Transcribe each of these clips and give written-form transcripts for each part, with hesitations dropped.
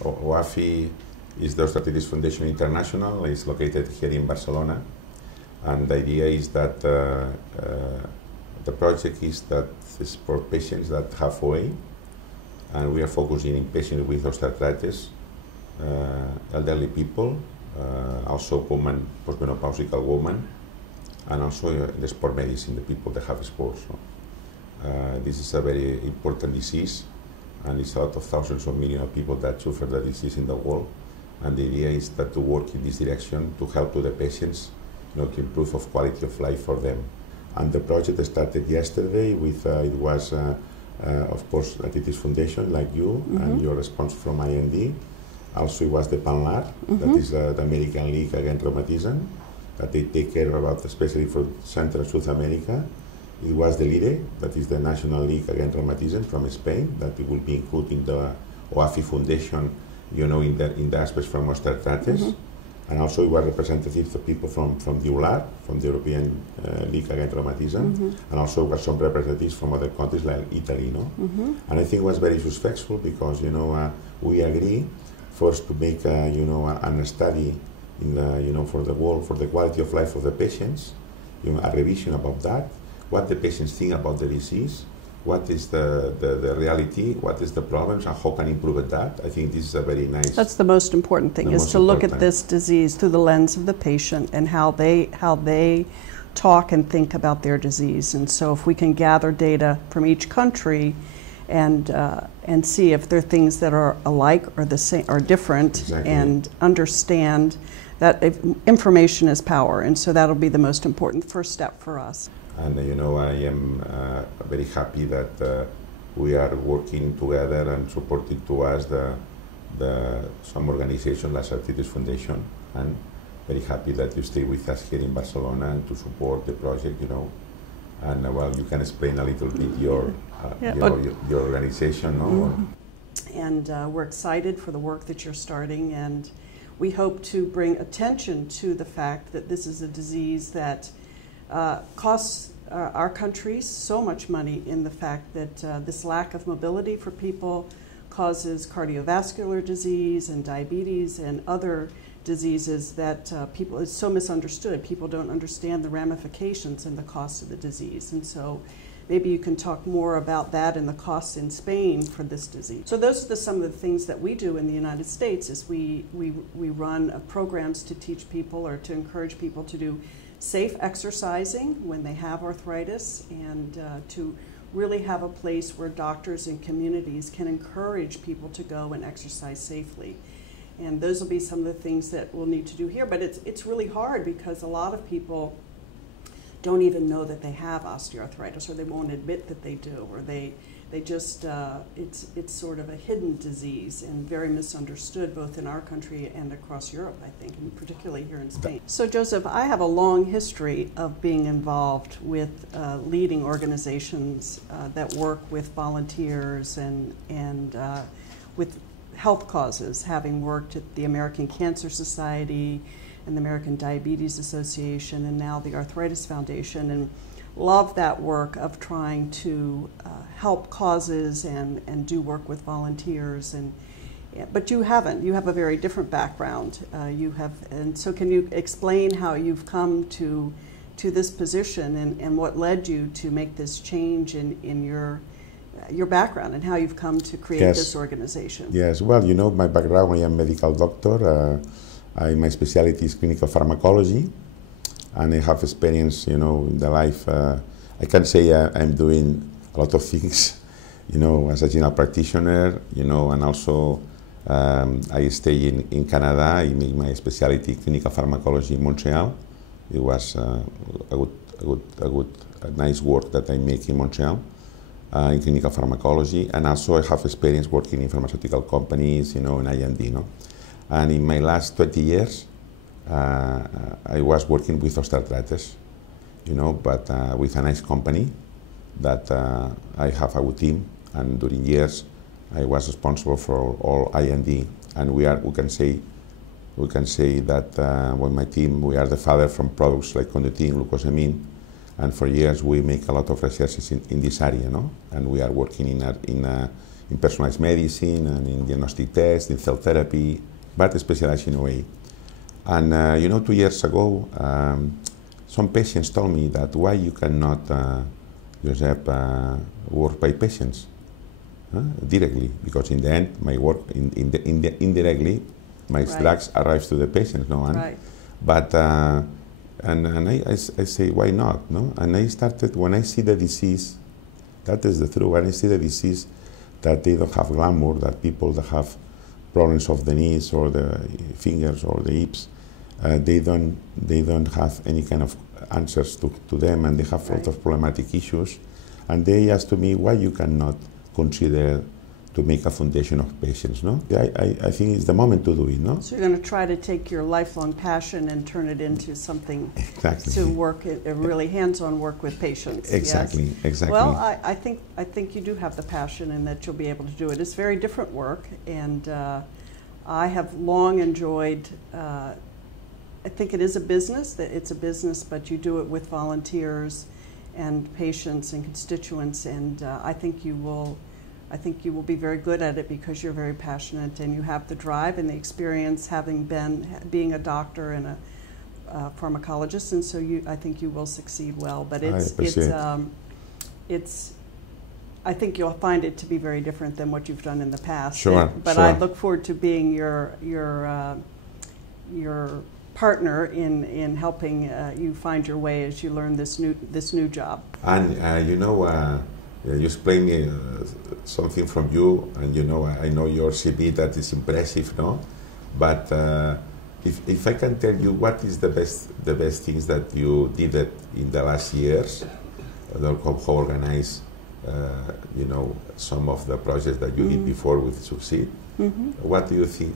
OAFI is the Osteoarthritis Foundation International. It's located here in Barcelona, and the idea is that the project is for patients that have OA, and we are focusing in patients with osteoarthritis, elderly people, also women, postmenopausal women, and also the sport medicine, the people that have sports. This is a very important disease, and it's a lot of thousands of millions of people that suffer the disease in the world. And the idea is that to work in this direction to help to the patients, to improve of quality of life for them. And the project started yesterday with, it was, of course, Arthritis Foundation, like you, and your response from IND. Also, it was the PANLAR, that is the American League Against Rheumatism, that they take care about, especially for Central and South America. It was the LIRE, that is the National League Against Rheumatism from Spain, that it will be included in the OAFI Foundation, in the aspects from osteoarthritis. And also it was representatives of people from the ULAR, from the European League Against Rheumatism, and also was some representatives from other countries like Italy. And I think it was very successful because we agree first to make a study in the, for the world, for the quality of life of the patients, a revision about that, what the patients think about the disease, what is the reality, what is the problems, and how can improve that. I think this is a very nice... That's the most important thing, is to look at this disease through the lens of the patient and how they talk and think about their disease. And so if we can gather data from each country and see if there are things that are alike or the same or different, exactly, and understand that information is power, and so that'll be the most important first step for us. And I am very happy that we are working together and supporting to us some organizations like Arthritis Foundation, and very happy that you stay with us here in Barcelona and to support the project, And well, you can explain a little bit your organization, no? And we're excited for the work that you're starting, and we hope to bring attention to the fact that this is a disease that costs our countries so much money, in the fact that this lack of mobility for people causes cardiovascular disease and diabetes and other diseases that it's so misunderstood. People don't understand the ramifications and the cost of the disease. And so maybe you can talk more about that and the costs in Spain for this disease. So those are some of the things that we do in the United States, is we run programs to teach people or to encourage people to do safe exercising when they have arthritis, and to really have a place where doctors and communities can encourage people to go and exercise safely. And those will be some of the things that we'll need to do here. But it's really hard because a lot of people don't even know that they have osteoarthritis, or they won't admit that they do, or they just, it's sort of a hidden disease and very misunderstood both in our country and across Europe, I think, and particularly here in Spain. So Joseph, I have a long history of being involved with leading organizations that work with volunteers and with health causes, having worked at the American Cancer Society and the American Diabetes Association, and now the Arthritis Foundation, and love that work of trying to help causes and do work with volunteers. But you haven't. You have a very different background. And so can you explain how you've come to this position and what led you to make this change in your background and how you've come to create this organization? Yes. Well, my background, I am a medical doctor. My specialty is clinical pharmacology. And I have experience, in the life. I can say I'm doing a lot of things, as a general practitioner, and also I stay in Canada. I make my specialty clinical pharmacology in Montreal. It was a nice work that I make in Montreal in clinical pharmacology, and also I have experience working in pharmaceutical companies, in IND, And in my last 20 years. I was working with osteoarthritis, but with a nice company that I have a good team, and during years I was responsible for all IND, and we can say that with my team we are the father from products like conductin, glucosamine, and for years we make a lot of researches in this area, and we are working in personalized medicine and in diagnostic tests, in cell therapy, but specialized in OA. And you know, 2 years ago, some patients told me that why you cannot, Josep, work by patients directly, because in the end, my work indirectly, my drugs arrives to the patients, no one. Right. But and I say, why not? No, and I started when I see the disease. That is the truth. When I see the disease, that they don't have glamour, that people that have problems of the knees or the fingers or the hips, they don't have any kind of answers to them, and they have a lot of problematic issues. And they asked to me, why you cannot consider to make a foundation of patients, no? I think it's the moment to do it, no? So you're going to try to take your lifelong passion and turn it into something to work, really hands-on work with patients. Exactly, yes? Exactly. Well, I think you do have the passion and that you'll be able to do it. It's very different work, and I have long enjoyed, I think it is a business, that it's a business, but you do it with volunteers and patients and constituents, and I think you will be very good at it because you're very passionate and you have the drive and the experience, being a doctor and a pharmacologist, and so I think you will succeed well. But I think you'll find it to be very different than what you've done in the past. Sure. But I look forward to being your partner in helping you find your way as you learn this new job. And you know. You explained me something from you, and you know, I know your CV that is impressive, no? But if I can tell you what is the best things that you did in the last years, how organize, you know, some of the projects that you did before with Succeed. What do you think?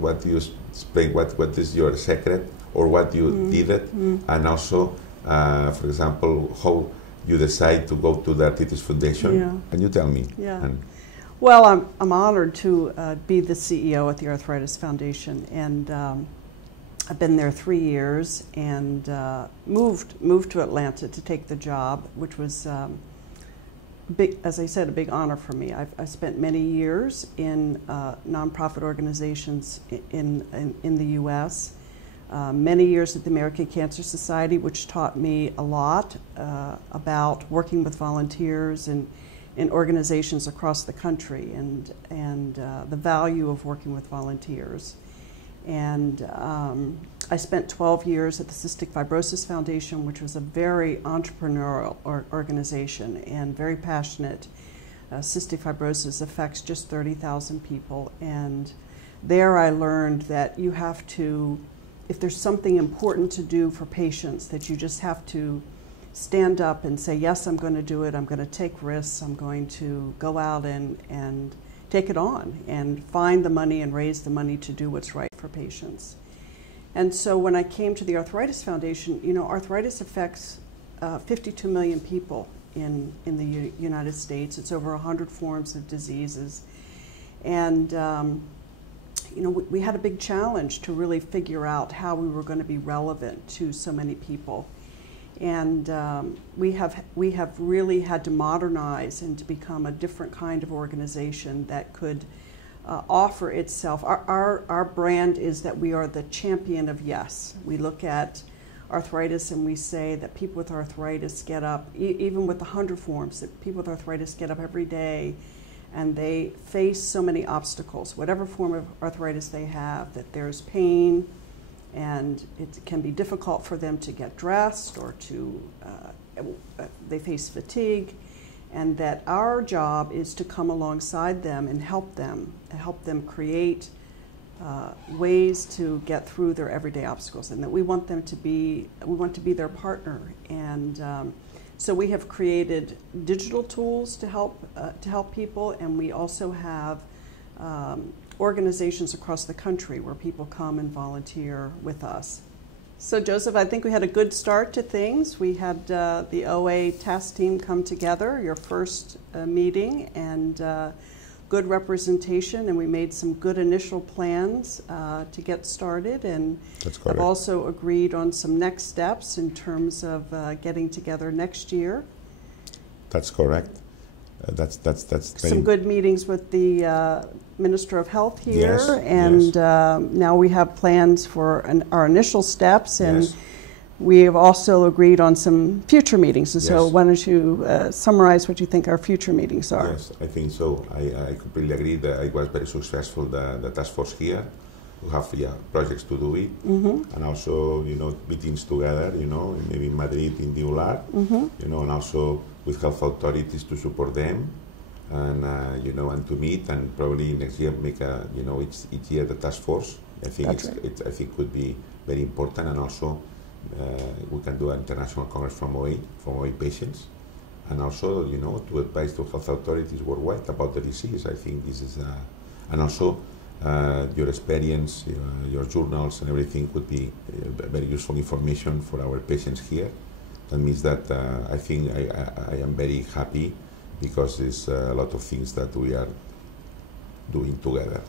What do you explain? What is your secret, or what you did it, and also, for example, how you decide to go to the Arthritis Foundation? Yeah. Can you tell me? Yeah. Well, I'm honored to be the CEO at the Arthritis Foundation, and I've been there 3 years, and moved to Atlanta to take the job, which was as I said, a big honor for me. I spent many years in nonprofit organizations in the U.S. Many years at the American Cancer Society, which taught me a lot about working with volunteers and in organizations across the country, and the value of working with volunteers. And I spent 12 years at the Cystic Fibrosis Foundation, which was a very entrepreneurial organization and very passionate. Cystic fibrosis affects just 30,000 people, and there I learned that you have to, if there's something important to do for patients, that you just have to stand up and say, yes, I'm going to do it, I'm going to take risks, I'm going to go out and take it on and find the money and raise the money to do what's right for patients. And so when I came to the Arthritis Foundation, you know, arthritis affects 52 million people in the United States. It's over 100 forms of diseases. And you know, we had a big challenge to really figure out how we were going to be relevant to so many people. And we have really had to modernize and to become a different kind of organization that could offer itself. Our brand is that we are the champion of yes. We look at arthritis and we say that people with arthritis get up, even with 100 forms, that people with arthritis get up every day and they face so many obstacles, whatever form of arthritis they have, that there's pain, and it can be difficult for them to get dressed, or to, they face fatigue, and that our job is to come alongside them and help them create ways to get through their everyday obstacles, and that we want to be their partner. And so we have created digital tools to help people, and we also have organizations across the country where people come and volunteer with us. So Joseph, I think we had a good start to things. We had the OA task team come together, your first meeting, and good representation, and we made some good initial plans to get started, and have also agreed on some next steps in terms of getting together next year. That's correct. that's very some good meetings with the Minister of Health here, Yes, and yes. Now we have plans for our initial steps, and Yes. we have also agreed on some future meetings. And so Yes. why don't you summarize what you think our future meetings are? Yes, I think so. I completely agree that it was very successful, the task force here. We have projects to do it, and also meetings together, maybe in Madrid, in Diular, and also with health authorities to support them, and and to meet, and probably next year make each year the task force. I think I think could be very important, and also we can do an international congress from OA patients, and also to advise to health authorities worldwide about the disease. I think this is and also your experience, your journals and everything could be very useful information for our patients here. That means that I think I am very happy, because there's a lot of things that we are doing together.